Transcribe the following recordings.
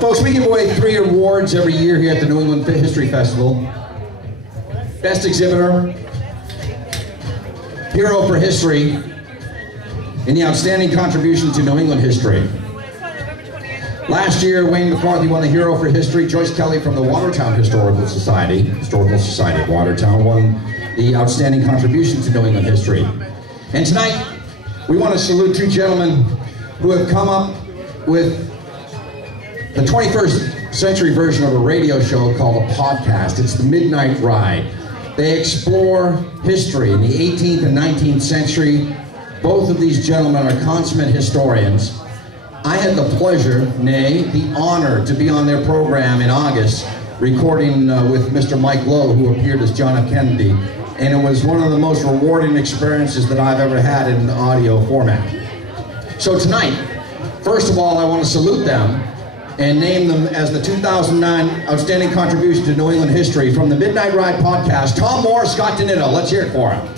Folks, we give away 3 awards every year here at the New England History Festival. Best Exhibitor, Hero for History, and the Outstanding Contribution to New England History. Last year, Wayne McCarthy won the Hero for History. Joyce Kelly from the Watertown Historical Society of Watertown, won the Outstanding Contribution to New England History. And tonight, we want to salute 2 gentlemen who have come up with the 21st century version of a radio show called a podcast. It's the Midnight Ride. They explore history in the 18th and 19th century. Both of these gentlemen are consummate historians. I had the pleasure, nay, the honor to be on their program in August, recording with Mr. Mike Lowe, who appeared as John F. Kennedy, and it was one of the most rewarding experiences that I've ever had in audio format. So tonight, first of all, I want to salute them and name them as the 2009 Outstanding Contribution to New England History from the Midnight Ride podcast, Tom Moore, Scott DeNitto. Let's hear it for him.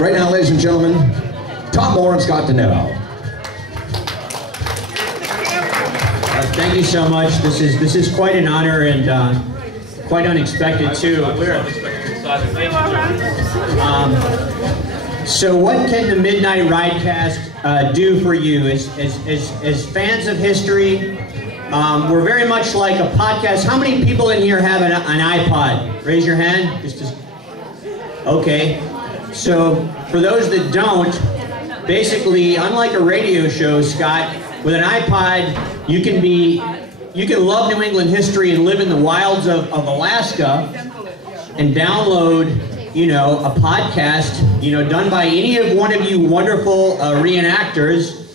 Right now, ladies and gentlemen, Tom Moore and Scott DeNitto. Thank you so much. This is quite an honor and quite unexpected too. So what can the Midnight Ridecast do for you? As fans of history, we're very much like a podcast. How many people in here have an iPod? Raise your hand. Okay. So for those that don't, basically, unlike a radio show, Scott, with an iPod, you can love New England history and live in the wilds of Alaska and download, a podcast, done by any of one of you wonderful reenactors.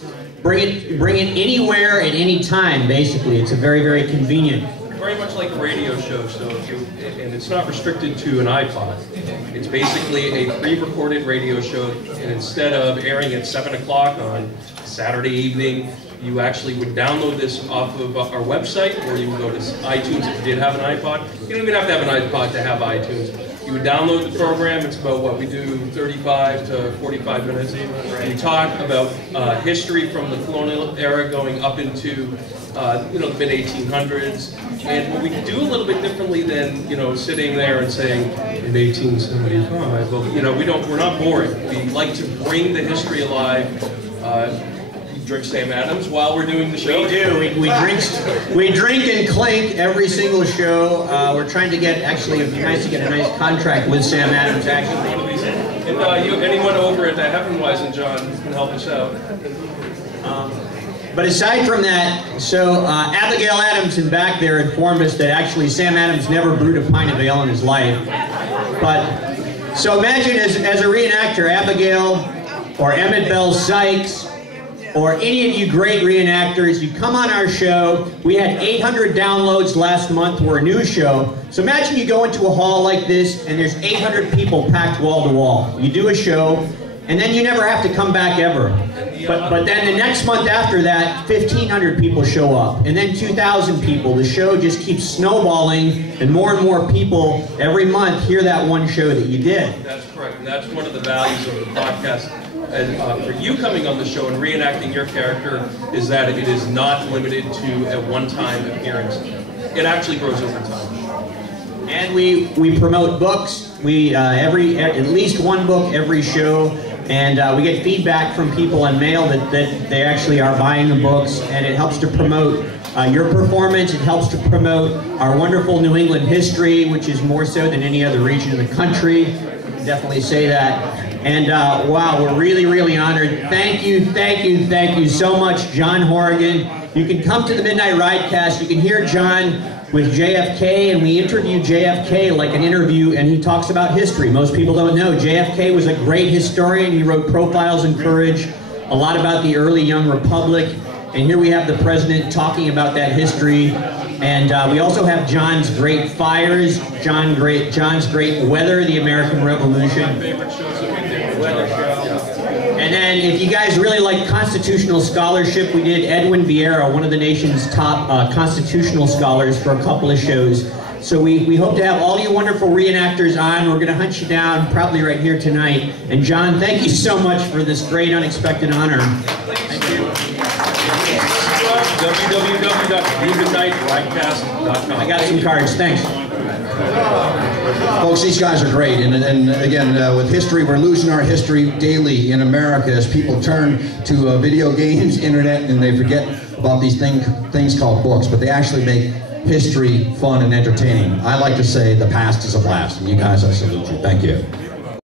Bring it anywhere at any time, basically. It's a very, very convenient. Very much like a radio show, and it's not restricted to an iPod. It's basically a pre-recorded radio show, and instead of airing at 7 o'clock on Saturday evening, you actually would download this off of our website, or you would go to iTunes if you did have an iPod. You don't even have to have an iPod to have iTunes. You would download the program. It's about what we do, 35 to 45 minutes. We talk about history from the colonial era going up into the mid-1800s. And what we do a little bit differently than, sitting there and saying, in 1875, well, we're not boring. We like to bring the history alive. We drink Sam Adams while we're doing the show. We do. We drink and clink every single show. We're trying to get, actually, it'd be nice to get a nice contract with Sam Adams, actually. And anyone over at the Heavenwise and John can help us out. But aside from that, so Abigail Adams in back there informed us that actually Sam Adams never brewed a pint of ale in his life. But, so imagine as a reenactor, Abigail or Emmett Bell Sykes or any of you great reenactors, you come on our show. We had 800 downloads last month. We're a new show. So imagine you go into a hall like this and there's 800 people packed wall to wall. You do a show and then you never have to come back ever. But then the next month after that, 1,500 people show up, and then 2,000 people. The show just keeps snowballing, and more people every month hear that one show that you did. That's correct, and that's one of the values of the podcast. And for you coming on the show and reenacting your character is that it is not limited to a one-time appearance. It actually grows over time. And we promote books. We at least one book every show. And we get feedback from people on mail that they actually are buying the books, and it helps to promote your performance. It helps to promote our wonderful New England history, which is more so than any other region of the country. Definitely say that. And wow, we're really, really honored. Thank you so much, John Horrigan. You can come to the Midnight Ridecast. You can hear John with JFK, and we interview JFK like an interview, and he talks about history. Most people don't know JFK was a great historian. He wrote Profiles in Courage, a lot about the early young republic, and here we have the president talking about that history. And we also have John's Great Fires, John's Great Weather, the American Revolution. Favorite shows that we did, the weather show. And then if you guys really like constitutional scholarship, we did Edwin Vieira, one of the nation's top constitutional scholars, for a couple of shows. So we hope to have all you wonderful reenactors on. We're going to hunt you down probably right here tonight. And John, thank you so much for this great unexpected honor. Thank you. www.themidnightbroadcast.com. I got some cards. Thanks. Folks, these guys are great, and again, with history, we're losing our history daily in America as people turn to video games, internet, and they forget about these things called books, but they actually make history fun and entertaining. I like to say the past is a blast, and you guys, I salute you. Thank you.